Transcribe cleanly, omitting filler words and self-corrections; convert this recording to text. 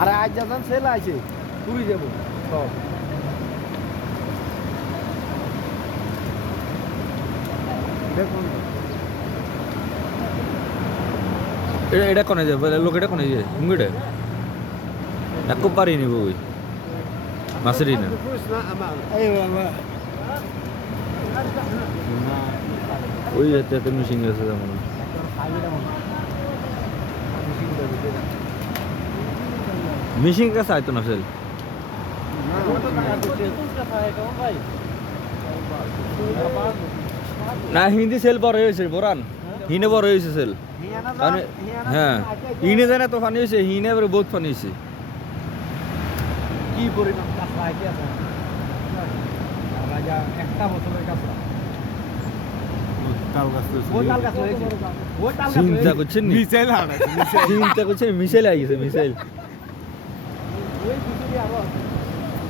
আরে আজ যাচ্ছেন সেল আছে পুরি যাবো সব দেখুন এটা কোনে যায় লোক এটা কোনে যায় মুঙ্গিটা একো পারি নিব ওই মাছেরই না এই বাবা ওই এতে মিশিং আছে যেমন মিশিং কাছে আইতো না সেল না হিন্দি সেল বড় হয়েছে বোরান হিনে বড় হয়েছে সেল হ্যাঁ হিনে যায় না তো ফানি হয়েছে হিনে এবারে বহুত ফানি হয়েছে কি পরিমাণ কাঁচা কি আছে রাজা একটা বছরের কাঁচা তাল গাছ ওই তাল গাছ হয়েছে ওই তাল গাছ চিন্তা করছেন নি মিসাইল হাড়া চিন্তা করছেন মিসাইল আই গেছে মিসাইল ওই ভিতরে আবার